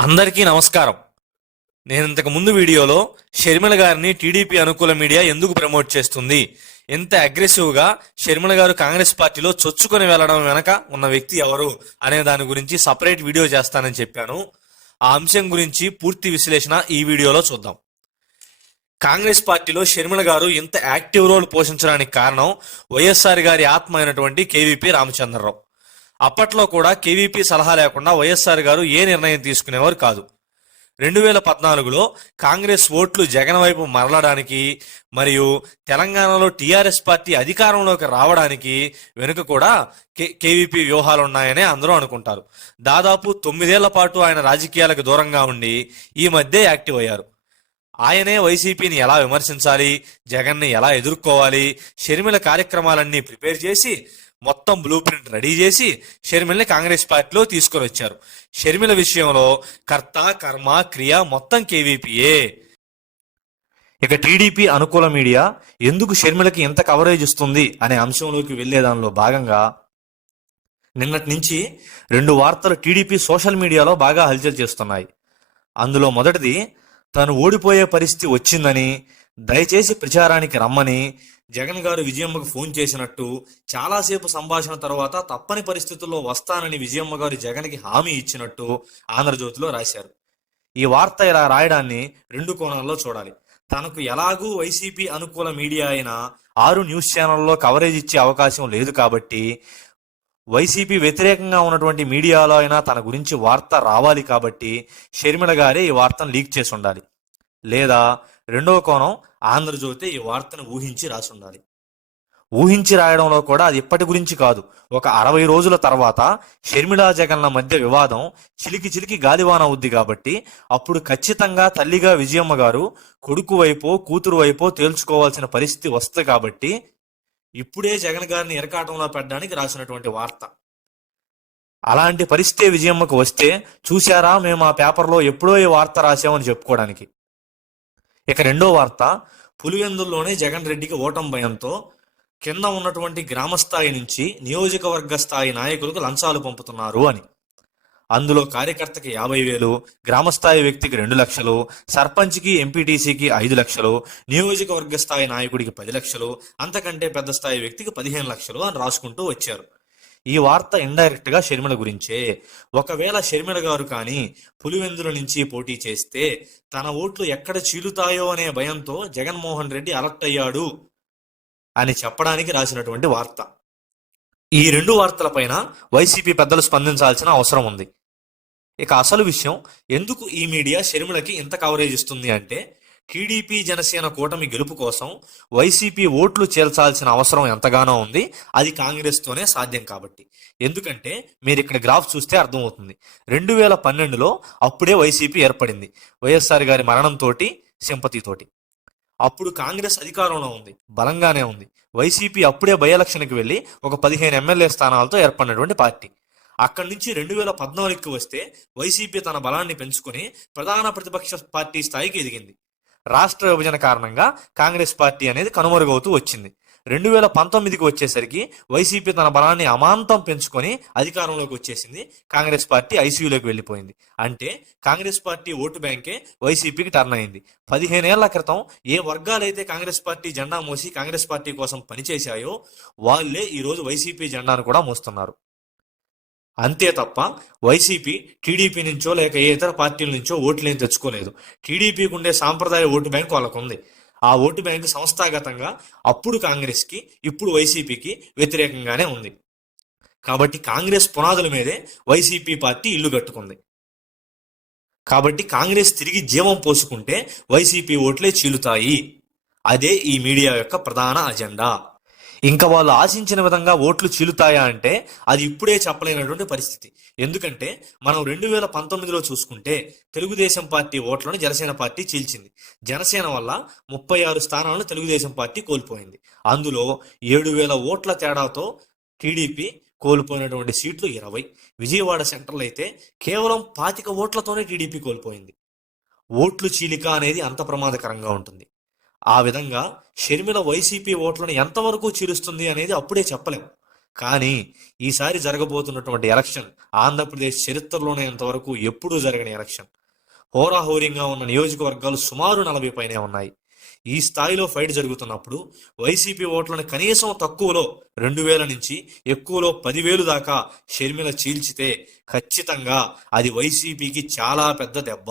అందరికీ నమస్కారం. నేను ఇంతకు ముందు వీడియోలో షర్మిల గారిని టీడీపీ అనుకూల మీడియా ఎందుకు ప్రమోట్ చేస్తుంది? ఎంత అగ్రెసివ్గా షర్మిల గారు కాంగ్రెస్ పార్టీలో చొచ్చుకొని వెళ్ళడం వెనక ఉన్న వ్యక్తి ఎవరు అనే దాని గురించి సపరేట్ వీడియో చేస్తానని చెప్పాను. ఆ అంశం గురించి పూర్తి విశ్లేషణ ఈ వీడియోలో చూద్దాం. కాంగ్రెస్ పార్టీలో షర్మిల గారు ఇంత యాక్టివ్ రోల్ పోషించడానికి కారణం వైఎస్ఆర్ గారి ఆత్మ అయినటువంటి కేవీపీ రామచంద్రరావు. అప్పట్లో కూడా కేవీపీ సలహా లేకుండా వైఎస్ఆర్ గారు ఏ నిర్ణయం తీసుకునేవారు కాదు. రెండు వేల పద్నాలుగులో కాంగ్రెస్ ఓట్లు జగన్ వైపు మరలడానికి మరియు తెలంగాణలో టీఆర్ఎస్ పార్టీ అధికారంలోకి రావడానికి వెనుక కూడా కే కేవీపీ వ్యూహాలు ఉన్నాయని అందరూ అనుకుంటారు. దాదాపు తొమ్మిదేళ్ళ పాటు ఆయన రాజకీయాలకు దూరంగా ఉండి ఈ మధ్య యాక్టివ్ అయ్యారు. ఆయనే వైసీపీని ఎలా విమర్శించాలి జగన్ని ఎలా ఎదుర్కోవాలి షర్మిల కార్యక్రమాలన్నీ ప్రిపేర్ చేసి మొత్తం బ్లూ ప్రింట్ రెడీ చేసి షర్మిలని కాంగ్రెస్ పార్టీలో తీసుకొని వచ్చారు. షర్మిల విషయంలో కర్త కర్మ క్రియ మొత్తం కేవీపీయే ఇక టీడీపీ అనుకూల మీడియా ఎందుకు షర్మిలకి ఎంత కవరేజ్ ఇస్తుంది అనే అంశంలోకి వెళ్ళే దానిలో భాగంగా నిన్నటి నుంచి రెండు వార్తలు టీడీపీ సోషల్ మీడియాలో బాగా హల్చల్ చేస్తున్నాయి. అందులో మొదటిది తను ఓడిపోయే పరిస్థితి వచ్చిందని దయచేసి ప్రచారానికి రమ్మని జగన్ గారు విజయమ్మకు ఫోన్ చేసినట్టు చాలాసేపు సంభాషణ తర్వాత తప్పని పరిస్థితుల్లో వస్తానని విజయమ్మ గారు జగన్కి హామీ ఇచ్చినట్టు ఆంధ్రజ్యోతిలో రాశారు. ఈ వార్త ఇలా రాయడాన్ని రెండు కోణాల్లో చూడాలి. తనకు ఎలాగూ వైసీపీ అనుకూల మీడియా అయినా ఆరు న్యూస్ ఛానల్లో కవరేజ్ ఇచ్చే అవకాశం లేదు కాబట్టి వైసీపీ వ్యతిరేకంగా ఉన్నటువంటి మీడియాలో అయినా తన గురించి వార్త రావాలి కాబట్టి షర్మిల గారే ఈ వార్తను లీక్ చేసి ఉండాలి. లేదా రెండవ కోణం ఆంధ్రజ్యోతి ఈ వార్తను ఊహించి రాసి ఉండాలి ఊహించి రాయడంలో కూడా అది ఇప్పటి గురించి కాదు. ఒక అరవై రోజుల తర్వాత షర్మిళా జగన్ల మధ్య వివాదం చిలికి చిలికి గాలివాన అవుద్ది కాబట్టి అప్పుడు ఖచ్చితంగా తల్లిగా విజయమ్మ గారు కొడుకు వైపో కూతురు వైపో తేల్చుకోవాల్సిన పరిస్థితి వస్తుంది కాబట్టి ఇప్పుడే జగన్ గారిని ఎరకాటంలో పెట్టడానికి రాసినటువంటి వార్త. అలాంటి పరిస్థితి విజయమ్మకు వస్తే చూశారా మేము ఆ పేపర్లో ఎప్పుడో ఈ వార్త రాసామని చెప్పుకోవడానికి. ఇక రెండో వార్త పులివెందుల్లోనే జగన్ రెడ్డికి ఓటం భయంతో కింద ఉన్నటువంటి గ్రామ స్థాయి నుంచి నియోజకవర్గ స్థాయి నాయకులకు లంచాలు పంపుతున్నారు అని. అందులో కార్యకర్తకి యాభై వేలు గ్రామస్థాయి వ్యక్తికి రెండు లక్షలు సర్పంచ్కి ఎంపీటీసీకి ఐదు లక్షలు నియోజకవర్గ స్థాయి నాయకుడికి పది లక్షలు అంతకంటే పెద్ద స్థాయి వ్యక్తికి పదిహేను లక్షలు అని రాసుకుంటూ వచ్చారు. ఈ వార్త ఇండైరెక్ట్గా షర్మిల గురించే. ఒకవేళ షర్మిల గారు కానీ పులివెందుల నుంచి పోటీ చేస్తే తన ఓట్లు ఎక్కడ చీలుతాయో అనే భయంతో జగన్మోహన్ రెడ్డి అలర్ట్ అయ్యాడు అని చెప్పడానికి రాసినటువంటి వార్త. ఈ రెండు వార్తలపైన వైసీపీ పెద్దలు స్పందించాల్సిన అవసరం ఉంది. ఇక అసలు విషయం ఎందుకు ఈ మీడియా షర్మిలకి ఇంత కవరేజ్ ఇస్తుంది అంటే టీడీపీ జనసేన కూటమి గెలుపు కోసం వైసీపీ ఓట్లు చేర్చాల్సిన అవసరం ఎంతగానో ఉంది. అది కాంగ్రెస్తోనే సాధ్యం కాబట్టి. ఎందుకంటే మీరు ఇక్కడ గ్రాఫ్ చూస్తే అర్థమవుతుంది. రెండు వేల పన్నెండులో అప్పుడే వైసీపీ ఏర్పడింది. వైఎస్ఆర్ గారి మరణంతో సింపతితోటి. అప్పుడు కాంగ్రెస్ అధికారంలో ఉంది. బలంగానే ఉంది. వైసీపీ అప్పుడే బై ఎలక్షన్కి వెళ్ళి ఒక పదిహేను ఎమ్మెల్యే స్థానాలతో ఏర్పడినటువంటి పార్టీ. అక్కడి నుంచి రెండు వేల పద్నాలుగుకి వస్తే వైసీపీ తన బలాన్ని పెంచుకొని ప్రధాన ప్రతిపక్ష పార్టీ స్థాయికి ఎదిగింది. రాష్ట్ర విభజన కారణంగా కాంగ్రెస్ పార్టీ అనేది కనుమరుగవుతూ వచ్చింది. రెండు వేల పంతొమ్మిదికి వచ్చేసరికి వైసీపీ తన బలాన్ని అమాంతం పెంచుకొని అధికారంలోకి వచ్చేసింది. కాంగ్రెస్ పార్టీ ఐసీయూలోకి వెళ్ళిపోయింది. అంటే కాంగ్రెస్ పార్టీ ఓటు బ్యాంకే వైసీపీకి టర్న్ అయింది. పదిహేనేళ్ళ క్రితం ఏ వర్గాలైతే కాంగ్రెస్ పార్టీ జెండా మోసి కాంగ్రెస్ పార్టీ కోసం పనిచేశాయో వాళ్ళే ఈరోజు వైసీపీ జెండాను కూడా మోస్తున్నారు. అంతే తప్ప వైసీపీ టీడీపీ నుంచో లేక ఏ ఇతర పార్టీల నుంచో ఓట్లు ఏం తెచ్చుకోలేదు. టీడీపీకి ఉండే సాంప్రదాయ ఓటు బ్యాంక్ వాళ్ళకు ఉంది ఆ ఓటు బ్యాంక్ సంస్థాగతంగా అప్పుడు కాంగ్రెస్కి ఇప్పుడు వైసీపీకి వ్యతిరేకంగానే ఉంది. కాబట్టి కాంగ్రెస్ పునాదుల మీదే వైసీపీ పార్టీ ఇల్లు కట్టుకుంది. కాబట్టి కాంగ్రెస్ తిరిగి జీవం పోసుకుంటే వైసీపీ ఓట్లే చీలుతాయి. అదే ఈ మీడియా యొక్క ప్రధాన అజెండా. ఇంకా వాళ్ళు ఆశించిన విధంగా ఓట్లు చీలుతాయా అంటే అది ఇప్పుడే చెప్పలేనటువంటి పరిస్థితి. ఎందుకంటే మనం రెండు వేల పంతొమ్మిదిలో చూసుకుంటే తెలుగుదేశం పార్టీ ఓట్లను జనసేన పార్టీ చీల్చింది. జనసేన వల్ల ముప్పై ఆరు స్థానాలను తెలుగుదేశం పార్టీ కోల్పోయింది. అందులో ఏడు వేల ఓట్ల తేడాతో టీడీపీ కోల్పోయినటువంటి సీట్లు ఇరవై. విజయవాడ సెంట్రల్ అయితే కేవలం పాతిక ఓట్లతోనే టీడీపీ కోల్పోయింది. ఓట్లు చీలిక అనేది అంత ప్రమాదకరంగా ఉంటుంది. ఆ విధంగా షర్మిల వైసీపీ ఓట్లను ఎంతవరకు చీలుస్తుంది అనేది అప్పుడే చెప్పలేము కానీ ఈసారి జరగబోతున్నటువంటి ఎలక్షన్ ఆంధ్రప్రదేశ్ చరిత్రలోనే ఇంతవరకు ఎప్పుడూ జరగని ఎలక్షన్. హోరాహోరీగా ఉన్న నియోజకవర్గాలు సుమారు నలభై పైనే ఉన్నాయి. ఈ స్థాయిలో ఫైట్ జరుగుతున్నప్పుడు వైసీపీ ఓట్లను కనీసం తక్కువలో రెండు వేల నుంచి ఎక్కువలో పదివేలు దాకా షర్మిల చీల్చితే ఖచ్చితంగా అది వైసీపీకి చాలా పెద్ద దెబ్బ.